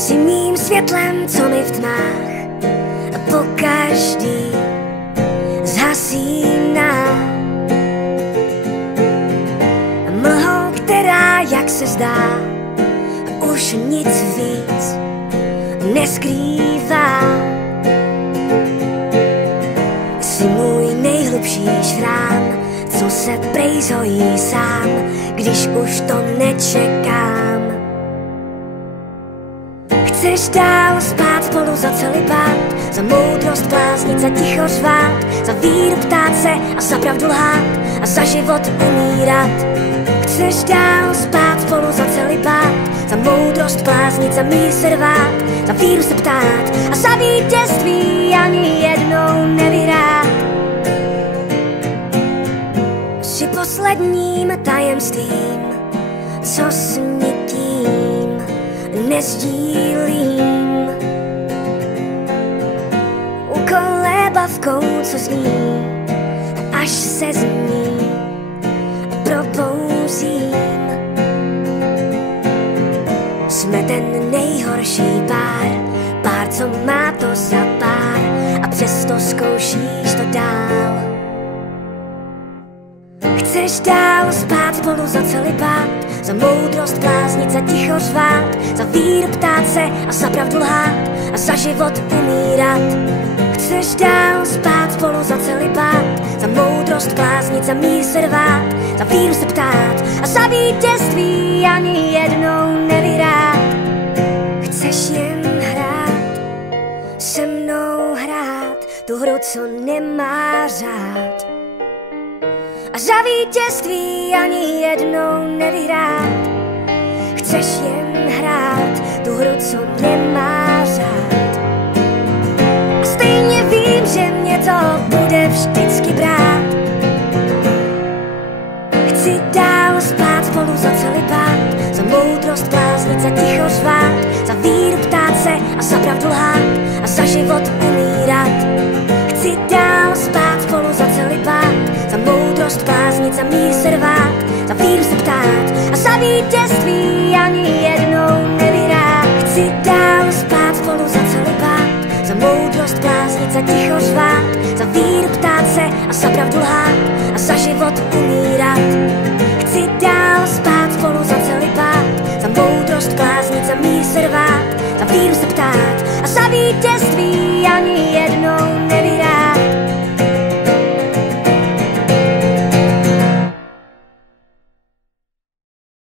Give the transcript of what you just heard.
Jsi mým světlem, co mi v tmách a pokaždý zhasíná. Mlhou, která, jak se zdá, už nic víc neskrývá. Jsi můj nejhlubší šrám, co se prej zhojí sám, když už to nečekám. Chceš dál spát spolu za celibát, za moudrost bláznit, za ticho řvát, za víru ptát se a za pravdu lhát a za život umírat. Chceš dál spát spolu za celibát, za moudrost bláznit, za mír se rvát, za víru se ptát a za vítězství ani jednou nevyhrát. Jsi posledním tajemstvím, co s nikým nezdílím. Ukolébavkou, co zní, až se z ní probouzím. Jsme ten nejhorší pár, co má to za pár a přesto zkoušíš to dál. Chceš dál spát spolu za celibát, za moudrost bláznit, za ticho řvát, za víru ptát se a za pravdu lhát a za život umírat. Chceš dál spát spolu za celibát, za moudrost bláznit, za mír se rvát, za víru se ptát a za vítězství ani jednou nevyhrát. Chceš jen hrát, se mnou hrát, tu hru, co nemá řád. A za vítězství ani jednou nevyhrát. Chceš jen hrát, tu hru, co nemá řád. A stejně vím, že mě to bude vždycky brát. Chci dál spát spolu za celibát, za moudrost bláznit, za ticho řvát, za víru ptát se a za pravdu lhát a za život umírat. Chci dál spát spolu za celibát, za moudrost bláznit, za mír se rvát, za víru se ptát a za vítězství ani jednou nevyhrát. Chci dál spát spolu za celibát, za moudrost bláznit, za ticho řvát, za víru ptát se a za pravdu lhát a za život umírat. Chci dál